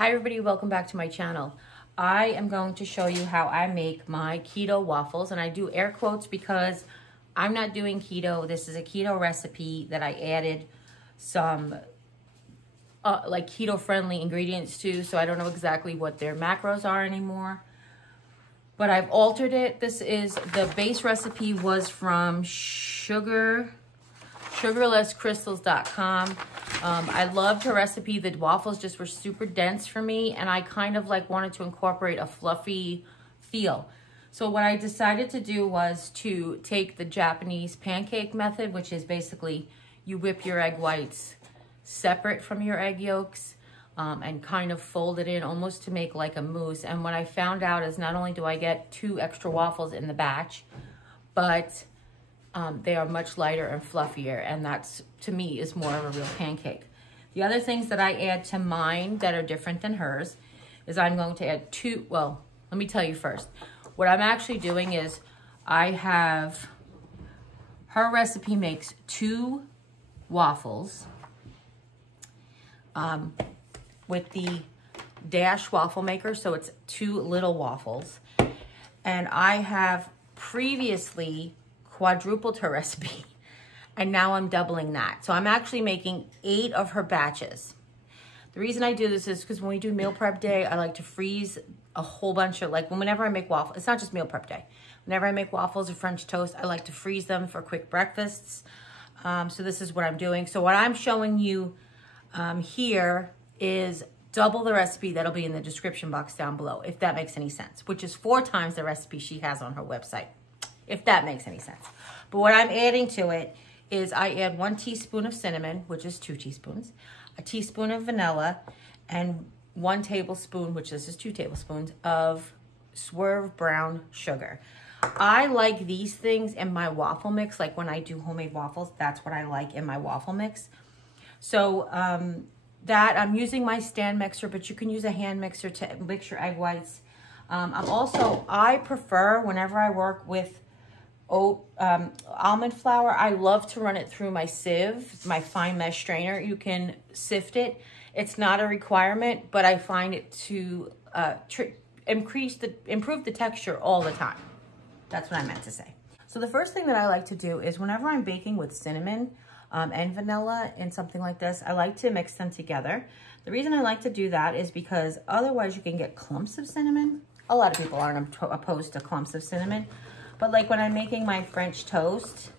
Hi everybody, welcome back to my channel. I am going to show you how I make my keto waffles, and I do air quotes because I'm not doing keto. This is a keto recipe that I added some like keto friendly ingredients to, so I don't know exactly what their macros are anymore, but I've altered it. This is, the base recipe was from sugarlesscrystals.com. I loved her recipe. The waffles just were super dense for me, and I kind of like wanted to incorporate a fluffy feel. So what I decided to do was to take the Japanese pancake method, which is basically you whip your egg whites separate from your egg yolks and kind of fold it in almost to make like a mousse. And what I found out is not only do I get 2 extra waffles in the batch, but they are much lighter and fluffier, and that's, to me, is more of a real pancake. The other things that I add to mine that are different than hers is I'm going to add 2, well, let me tell you first. What I'm actually doing is I have, her recipe makes 2 waffles with the Dash waffle maker, so it's 2 little waffles. And I have previously quadrupled her recipe, and now I'm doubling that. So I'm actually making 8 of her batches. The reason I do this is because when we do meal prep day, I like to freeze a whole bunch of, like whenever I make waffles, it's not just meal prep day. Whenever I make waffles or French toast, I like to freeze them for quick breakfasts. So this is what I'm doing. So what I'm showing you here is double the recipe that'll be in the description box down below, if that makes any sense, which is 4 times the recipe she has on her website, if that makes any sense. But what I'm adding to it is I add 1 teaspoon of cinnamon, which is 2 teaspoons, a teaspoon of vanilla, and 1 tablespoon, which this is 2 tablespoons, of swerve brown sugar. I like these things in my waffle mix. Like when I do homemade waffles, that's what I like in my waffle mix. So that I'm using my stand mixer, but you can use a hand mixer to mix your egg whites. I prefer, whenever I work with almond flour, I love to run it through my sieve, my fine mesh strainer. You can sift it. It's not a requirement, but I find it to improve the texture all the time. That's what I meant to say. So the first thing that I like to do is whenever I'm baking with cinnamon and vanilla in something like this, I like to mix them together. The reason I like to do that is because otherwise you can get clumps of cinnamon. A lot of people aren't opposed to clumps of cinnamon, but like when I'm making my French toast,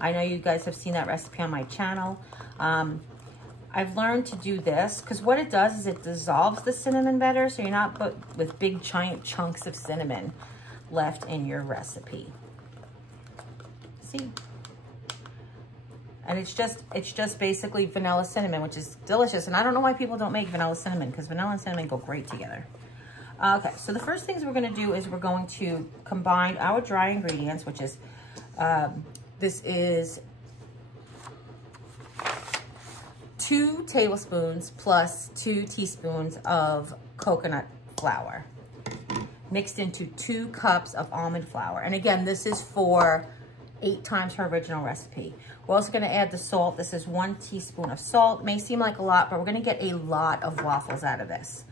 I know you guys have seen that recipe on my channel. I've learned to do this because what it does is it dissolves the cinnamon better, so you're not put with big giant chunks of cinnamon left in your recipe. See? And it's just basically vanilla cinnamon, which is delicious. And I don't know why people don't make vanilla cinnamon, because vanilla and cinnamon go great together. Okay, so the first things we're going to do is we're going to combine our dry ingredients, which is, this is 2 tablespoons plus 2 teaspoons of coconut flour mixed into 2 cups of almond flour. And again, this is for 8 times her original recipe. We're also going to add the salt. This is 1 teaspoon of salt. It may seem like a lot, but we're going to get a lot of waffles out of this.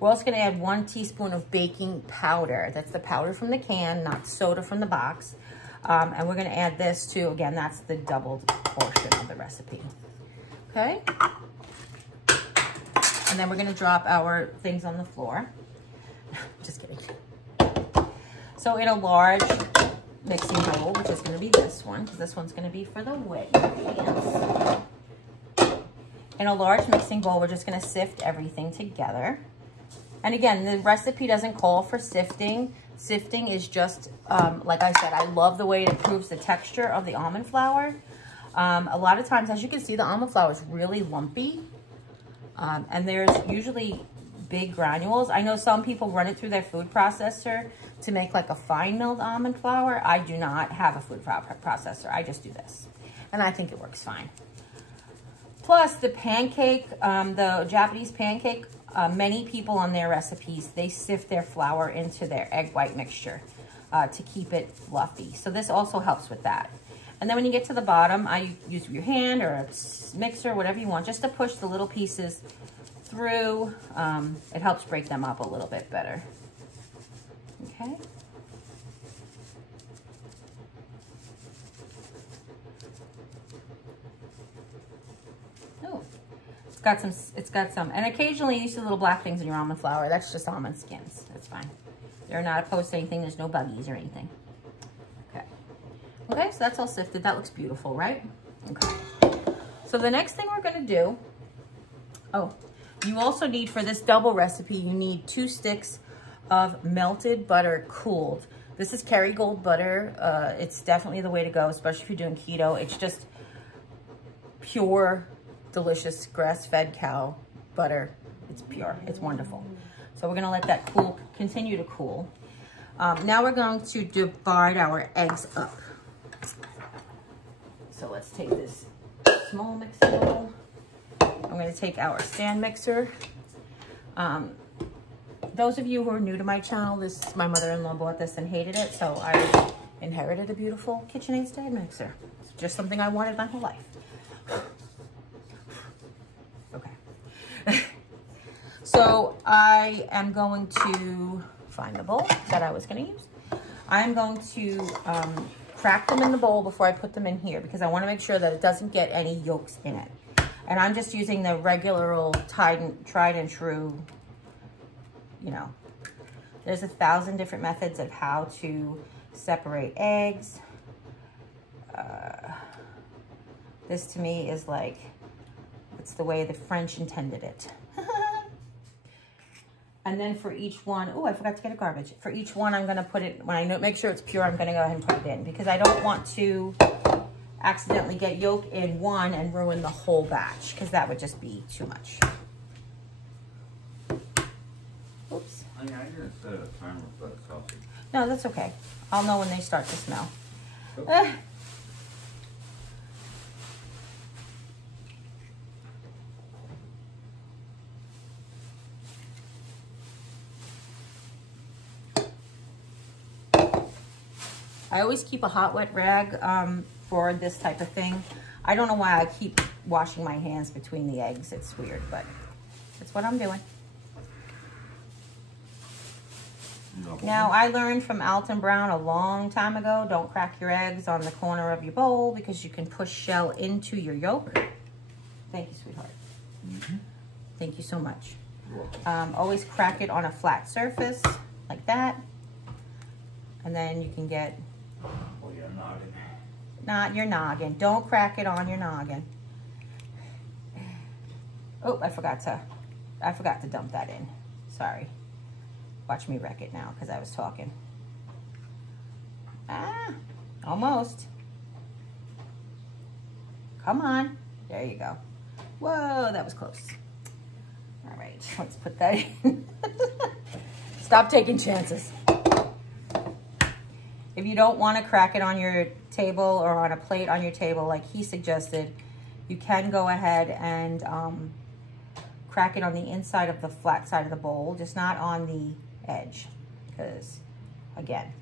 We're also going to add 1 teaspoon of baking powder. That's the powder from the can, not soda from the box. And we're going to add this too. Again, that's the doubled portion of the recipe. Okay? And then we're going to drop our things on the floor. Just kidding. So in a large mixing bowl, which is going to be this one, because this one's going to be for the wet ingredients. In a large mixing bowl, we're just going to sift everything together. And again, the recipe doesn't call for sifting. Sifting is just, like I said, I love the way it improves the texture of the almond flour. A lot of times, as you can see, the almond flour is really lumpy. And there's usually big granules. I know some people run it through their food processor to make like a fine milled almond flour. I do not have a food processor. I just do this. And I think it works fine. Plus the pancake, the Japanese pancake, many people on their recipes, they sift their flour into their egg white mixture to keep it fluffy. So this also helps with that. And then when you get to the bottom, I use your hand or a mixer, whatever you want, just to push the little pieces through. It helps break them up a little bit better. Okay. Oh, it's got some, and occasionally you see little black things in your almond flour. That's just almond skins. That's fine. They're not opposed to anything. There's no buggies or anything. Okay. Okay, so that's all sifted. That looks beautiful, right? Okay. So the next thing we're going to do, oh, you also need, for this double recipe, you need 2 sticks of melted butter cooled. This is Kerrygold butter. It's definitely the way to go, especially if you're doing keto. It's just pure, delicious grass-fed cow butter. It's pure. It's wonderful. So we're going to let that cool, continue to cool. Now we're going to divide our eggs up. So let's take this small mixing bowl. I'm going to take our stand mixer. Those of you who are new to my channel, my mother-in-law bought this and hated it, so I inherited a beautiful KitchenAid stand mixer. It's just something I wanted my whole life. Okay. So I am going to find the bowl that I was going to use. I'm going to crack them in the bowl before I put them in here because I want to make sure that it doesn't get any yolks in it. And I'm just using the regular old tried and true, you know. There's 1,000 different methods of how to separate eggs. This to me is like, it's the way the French intended it. And then for each one, oh, I forgot to get a garbage. For each one, I'm gonna put it, when I make sure it's pure, I'm gonna go ahead and put it in because I don't want to accidentally get yolk in one and ruin the whole batch because that would just be too much. Oops. I didn't set a timer for that sausage. No, that's okay. I'll know when they start to smell. Okay. I always keep a hot wet rag for this type of thing. I don't know why I keep washing my hands between the eggs. It's weird, but that's what I'm doing. No. Now, I learned from Alton Brown a long time ago, don't crack your eggs on the corner of your bowl because you can push shell into your yolk. Thank you, sweetheart. Mm-hmm. Thank you so much. You're welcome. Always crack it on a flat surface like that. And then you can get... Oh, you're noggin. Not your noggin. Don't crack it on your noggin. Oh, I forgot to dump that in. Sorry. Watch me wreck it now because I was talking. Ah, almost. Come on. There you go. Whoa, that was close. All right, let's put that in. Stop taking chances. If you don't want to crack it on your table or on a plate on your table like he suggested, you can go ahead and crack it on the inside of the flat side of the bowl, just not on the edge, because again.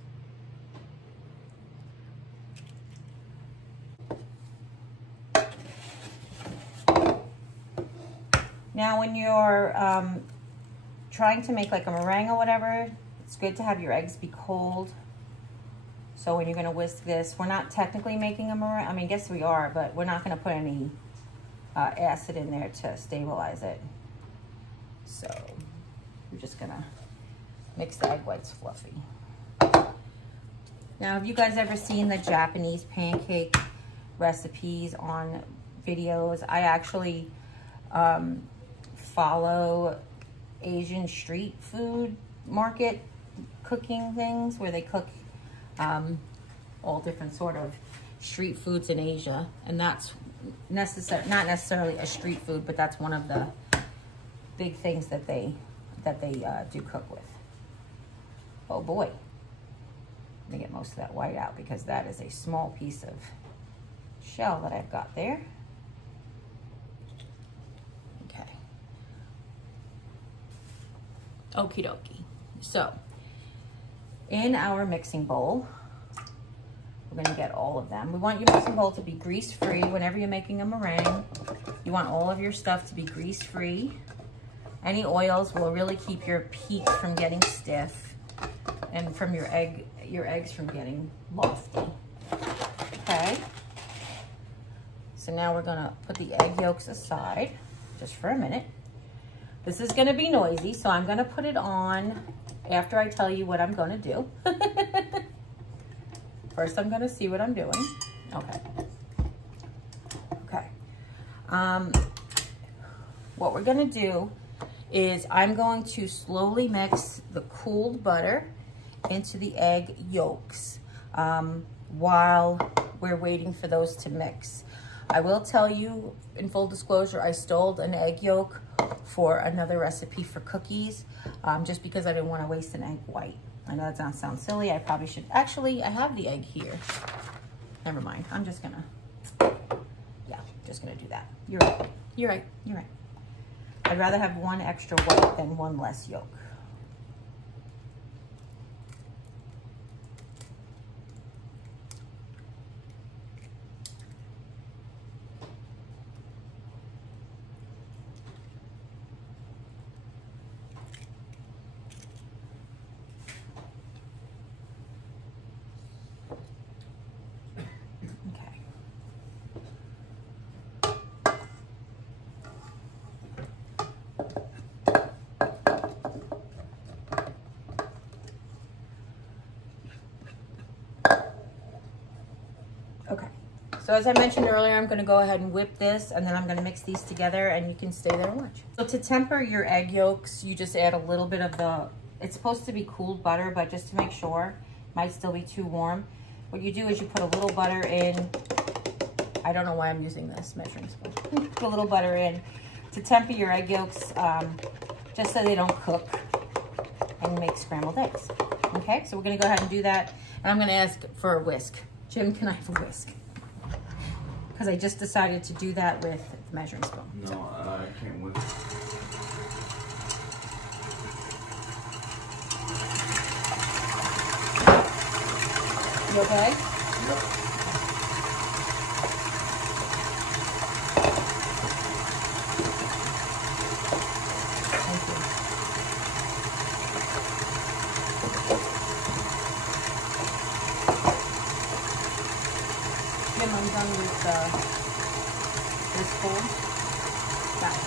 Now when you're trying to make like a meringue or whatever, it's good to have your eggs be cold. So when you're going to whisk this, we're not technically making a meringue. I mean, I guess we are, but we're not going to put any acid in there to stabilize it. So we're just going to mix the egg whites fluffy. Now, have you guys ever seen the Japanese pancake recipes on videos? I actually follow Asian street food market cooking things where they cook all different sort of street foods in Asia, and that's not necessarily a street food, but that's one of the big things that they do cook with. Oh boy, let me get most of that white out because that is a small piece of shell that I've got there. Okay. Okie dokie. So in our mixing bowl, we're gonna get all of them. We want your mixing bowl to be grease-free whenever you're making a meringue. You want all of your stuff to be grease-free. Any oils will really keep your peak from getting stiff and from your eggs from getting lofty. Okay. So now we're gonna put the egg yolks aside just for a minute. This is gonna be noisy, so I'm gonna put it on after I tell you what I'm gonna do. First, I'm gonna see what I'm doing. Okay. Okay. What we're gonna do is I'm going to slowly mix the cooled butter into the egg yolks while we're waiting for those to mix. I will tell you, in full disclosure, I stole an egg yolk for another recipe for cookies, just because I didn't want to waste an egg white. I know that sounds silly. I probably should. Actually, I have the egg here. Never mind. I'm just gonna, yeah, just gonna do that. You're right. You're right. You're right. I'd rather have one extra white than one less yolk. Okay, so as I mentioned earlier, I'm gonna go ahead and whip this, and then I'm gonna mix these together, and you can stay there and watch. So to temper your egg yolks, you just add a little bit of it's supposed to be cooled butter, but just to make sure, it might still be too warm. What you do is you put a little butter in. I don't know why I'm using this measuring spoon. Put a little butter in to temper your egg yolks, just so they don't cook and make scrambled eggs. Okay, so we're gonna go ahead and do that, and I'm gonna ask for a whisk. Jim, can I have a whisk? Because I just decided to do that with the measuring spoon. No, I can't whisk. You okay? Yep. Thank you. Jim, I'm done with this bowl. Got it.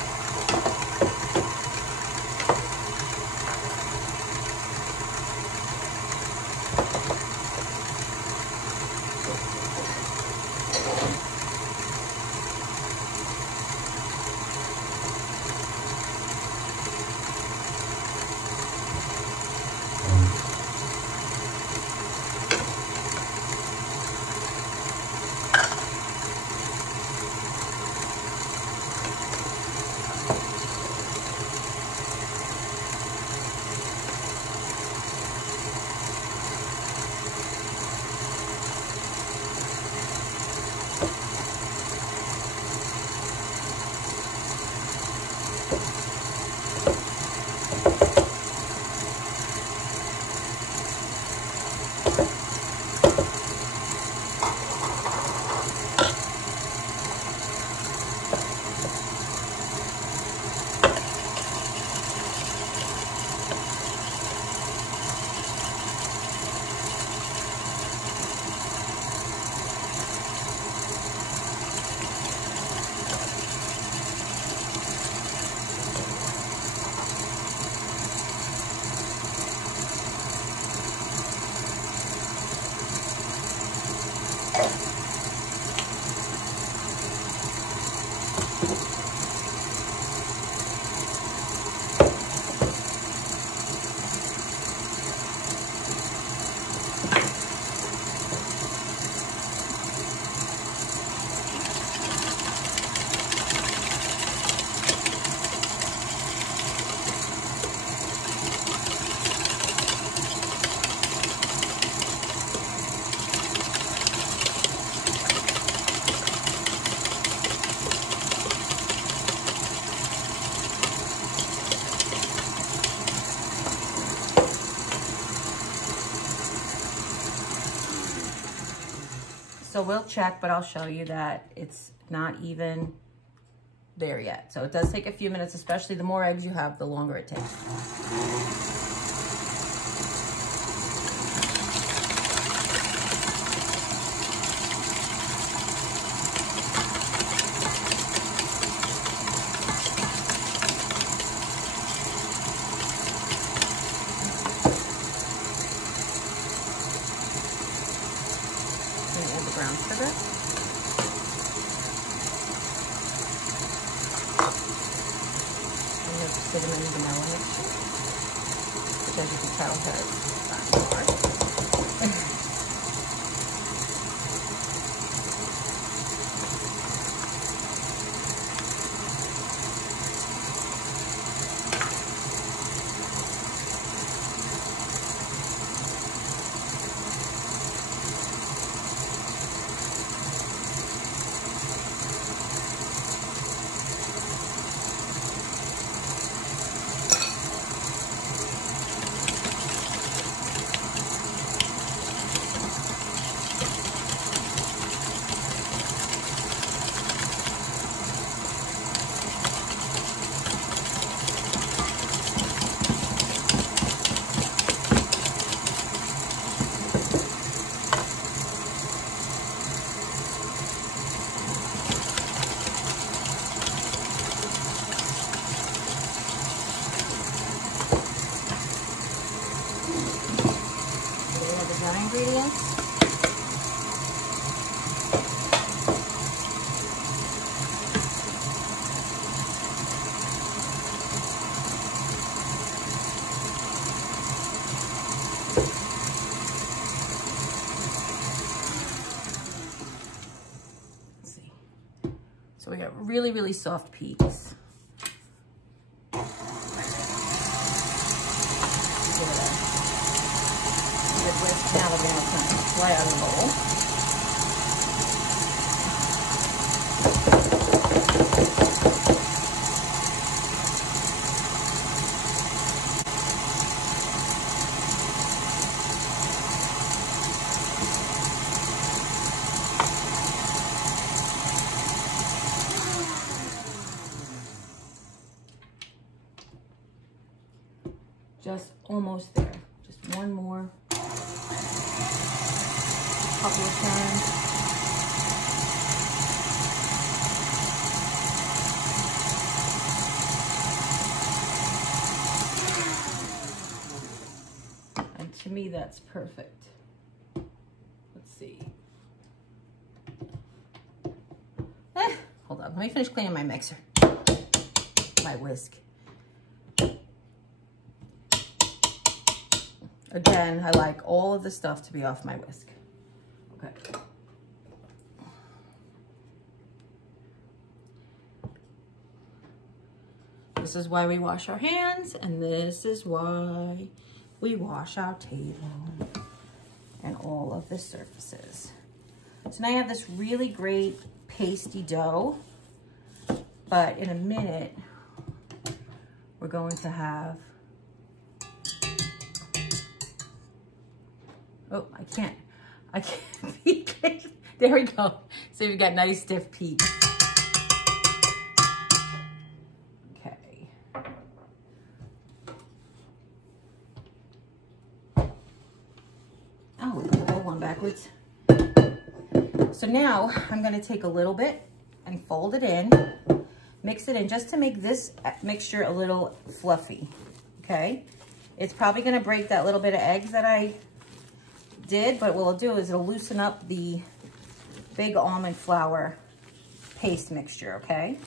So we'll check, but I'll show you that it's not even there yet. So it does take a few minutes, especially the more eggs you have, the longer it takes. Add the brown sugar. And the cinnamon vanilla mixture, which as you can tell has gotten hard. Ingredients. Let's see. So we got really, really soft peas. Now we're going to kind of fly out of the bowl. Just almost there. Just one more. Couple of turns. And to me, that's perfect. Let's see. Hold on, let me finish cleaning my mixer. My whisk. Again, I like all of the stuff to be off my whisk. Okay. This is why we wash our hands, and this is why we wash our table and all of the surfaces. So now I have this really great pasty dough, but in a minute, we're going to have, oh, I can't peek it. There we go. So we've got nice stiff peaks. Okay. Oh, we put the whole one backwards. So now I'm going to take a little bit and fold it in, mix it in just to make this mixture a little fluffy. Okay. It's probably going to break that little bit of eggs that I did, but what it'll do is it'll loosen up the big almond flour paste mixture, okay?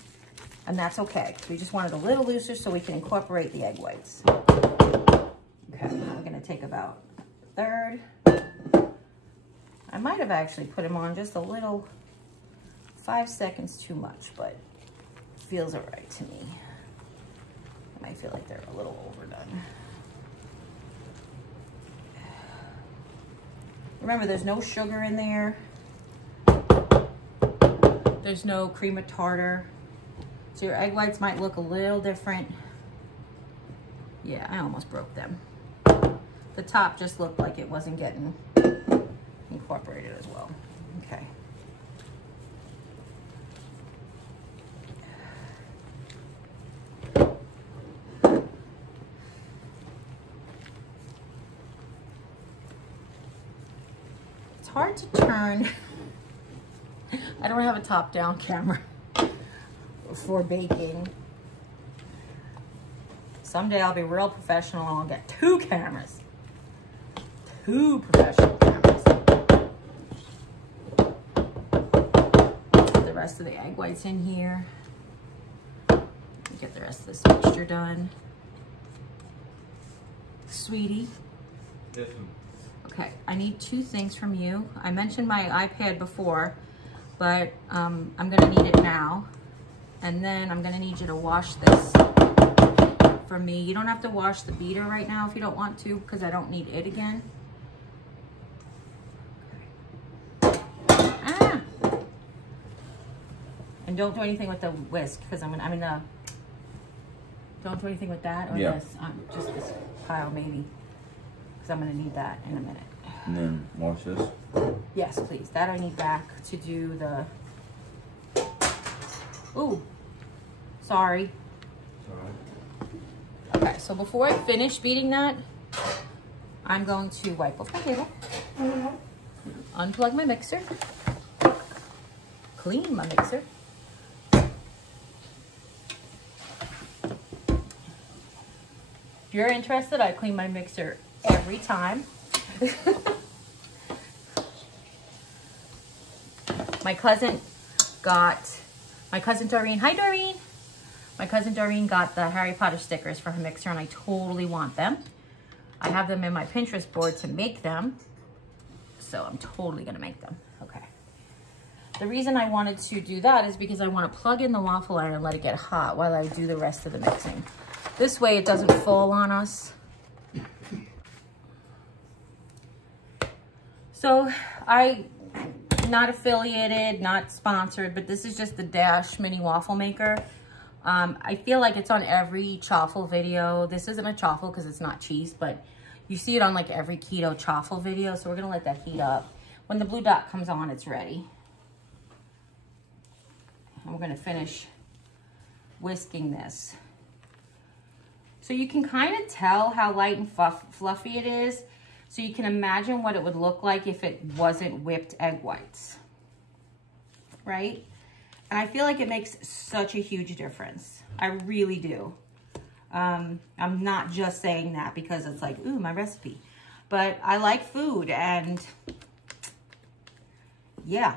And that's okay. We just want it a little looser so we can incorporate the egg whites. Okay, I'm gonna take about a third. I might have actually put them on just a little, 5 seconds too much, but it feels all right to me. I might feel like they're a little overdone. Remember, there's no sugar in there. There's no cream of tartar. So your egg whites might look a little different. Yeah, I almost broke them. The top just looked like it wasn't getting incorporated as well. Okay. It's hard to turn. I don't have a top-down camera for baking. Someday I'll be real professional and I'll get 2 cameras. 2 professional cameras. Put the rest of the egg whites in here. Get the rest of this mixture done. Sweetie. Yes, ma'am. Okay, I need 2 things from you. I mentioned my iPad before, but I'm gonna need it now. And then I'm gonna need you to wash this for me. You don't have to wash the beater right now if you don't want to, because I don't need it again. Ah! And don't do anything with the whisk, because don't do anything with that or this. Just this pile maybe, because I'm gonna need that in a minute. And then wash this? Yes, please. That I need back to do the... Ooh, sorry. It's all right. Okay, so before I finish beating that, I'm going to wipe off my table, unplug my mixer, clean my mixer. If you're interested, I clean my mixer every time. My cousin Doreen, hi Doreen. My cousin Doreen got the Harry Potter stickers for her mixer and I totally want them. I have them in my Pinterest board to make them. So I'm totally gonna make them, okay. The reason I wanted to do that is because I wanna plug in the waffle iron and let it get hot while I do the rest of the mixing. This way it doesn't fall on us. So not affiliated, not sponsored, but this is just the Dash mini waffle maker. I feel like it's on every chaffle video. This isn't a chaffle because it's not cheese, but you see it on like every keto chaffle video. So we're gonna let that heat up. When the blue dot comes on, it's ready. And we're gonna finish whisking this. So you can kind of tell how light and fluffy it is. So you can imagine what it would look like if it wasn't whipped egg whites, right? And I feel like it makes such a huge difference. I really do. I'm not just saying that because it's like, ooh, my recipe. But I like food and yeah.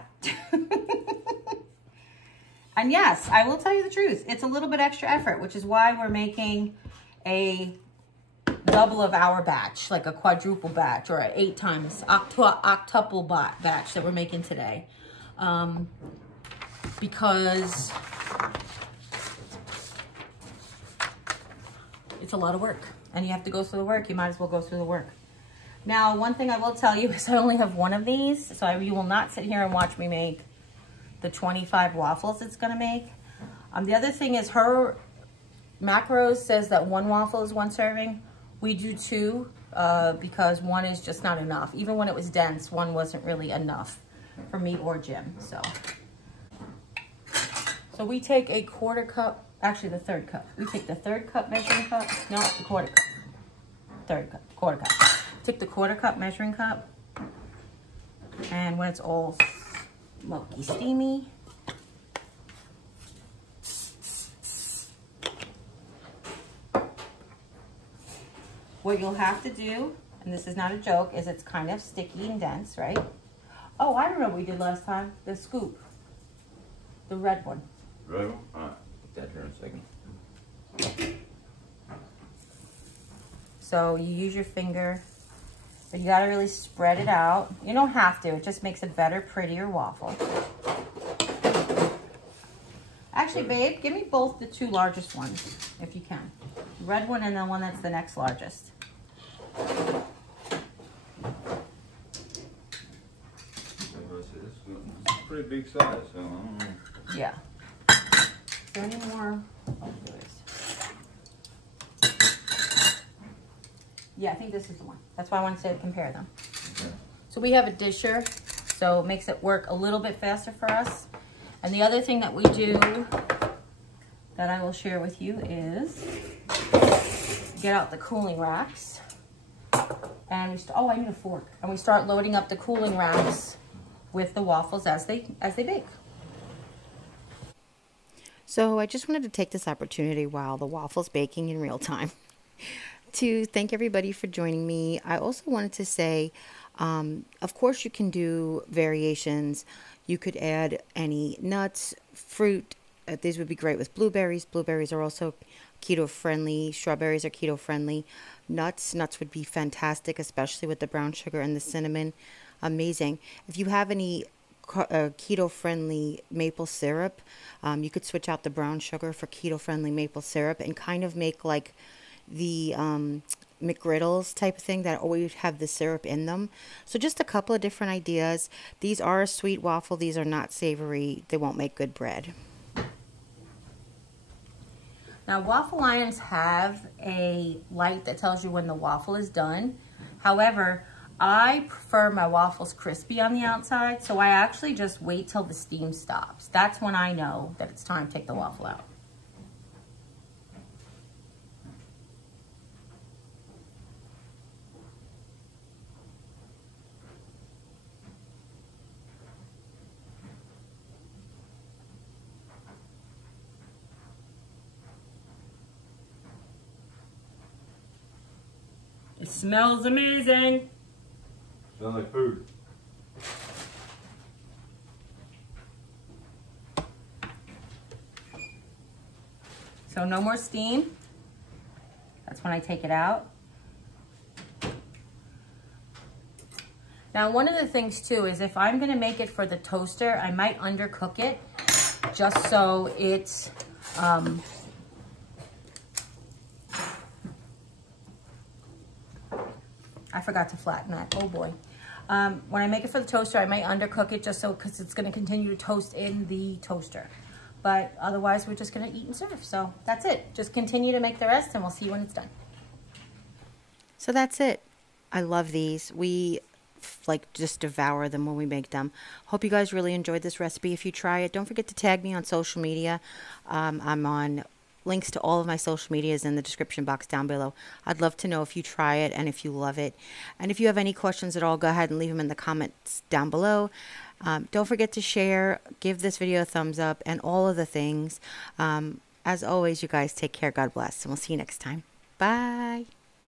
And yes, I will tell you the truth. It's a little bit extra effort, which is why we're making a double of our batch, like a quadruple batch or an 8 times octuple batch that we're making today. Because it's a lot of work and you have to go through the work. You might as well go through the work. Now, one thing I will tell you is I only have 1 of these, so you will not sit here and watch me make the 25 waffles it's gonna make. The other thing is her macros says that 1 waffle is 1 serving. We do 2 because 1 is just not enough. Even when it was dense, 1 wasn't really enough for me or Jim, so. So we take a 1/4 cup, actually the 1/3 cup. We take the 1/3 cup measuring cup, no, the 1/4 cup. 1/3 cup, 1/4 cup. Take the 1/4 cup measuring cup, and when it's all smoky steamy, what you'll have to do, and this is not a joke, is it's kind of sticky and dense, right? Oh, I remember what we did last time, the scoop, the red one. Right. All right. Put that here in a second. So you use your finger, but you gotta really spread it out. You don't have to, it just makes a better, prettier waffle. Actually, babe, give me both the 2 largest ones, if you can. The red one and the one that's the next largest. It's a pretty big size, so I don't know. Yeah. Is there any more? Oh, there is. Yeah, I think this is the one. That's why I wanted to compare them. Okay. So we have a disher, so it makes it work a little bit faster for us. And the other thing that we do that I will share with you is get out the cooling racks. And oh, I need a fork. And we start loading up the cooling racks with the waffles as they bake. So I just wanted to take this opportunity while the waffle's baking in real time to thank everybody for joining me. I also wanted to say, of course you can do variations. You could add any nuts, fruit. These would be great with blueberries. Blueberries are also keto friendly. Strawberries are keto friendly. Nuts would be fantastic, especially with the brown sugar and the cinnamon. Amazing. If you have any keto-friendly maple syrup, you could switch out the brown sugar for keto-friendly maple syrup and kind of make like the McGriddles type of thing that always have the syrup in them. So just a couple of different ideas. These are a sweet waffle. These are not savory. They won't make good bread. Now, waffle irons have a light that tells you when the waffle is done. However, I prefer my waffles crispy on the outside, so I actually just wait till the steam stops. That's when I know that it's time to take the waffle out. It smells amazing. Sounds like food. So no more steam. That's when I take it out. Now, one of the things too is if I'm gonna make it for the toaster, I might undercook it just so it's, I forgot to flatten that, oh boy. When I make it for the toaster, I might undercook it just so, because it's gonna continue to toast in the toaster. But otherwise, we're just gonna eat and serve. So that's it. Just continue to make the rest and we'll see you when it's done. So that's it. I love these. We like just devour them when we make them. Hope you guys really enjoyed this recipe. If you try it, don't forget to tag me on social media. I'm on links to all of my social medias in the description box down below. I'd love to know if you try it and if you love it. And if you have any questions at all, go ahead and leave them in the comments down below. Don't forget to share, give this video a thumbs up, and all of the things. As always, you guys take care. God bless, and we'll see you next time. Bye.